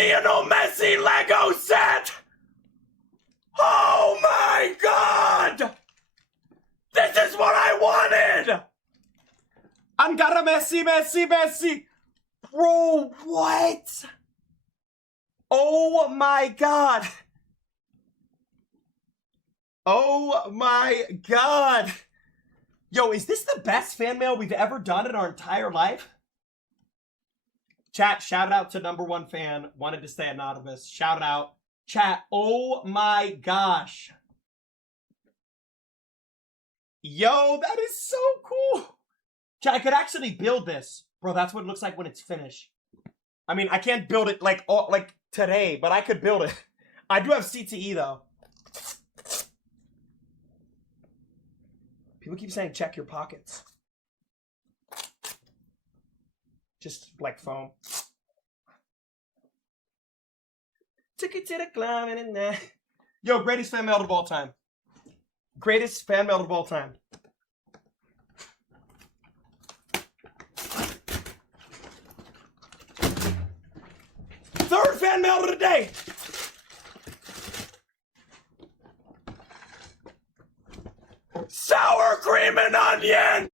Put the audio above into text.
Lionel Messi Lego set! Oh my god! This is what I wanted! Angara Messi! Bro, what? Oh my god! Oh my god! Yo, is this the best fan mail we've ever done in our entire life? Chat, shout out to #1 fan. Wanted to stay anonymous. Shout out. Chat, oh my gosh. Yo, that is so cool. Chat, I could actually build this. Bro, that's what it looks like when it's finished. I mean, I can't build it like today, but I could build it. I do have CTE though. People keep saying check your pockets. Just like foam. Took it to the climbing in there. Yo, greatest fan mail of all time. Greatest fan mail of all time. Third fan mail of the day. Sour cream and onion.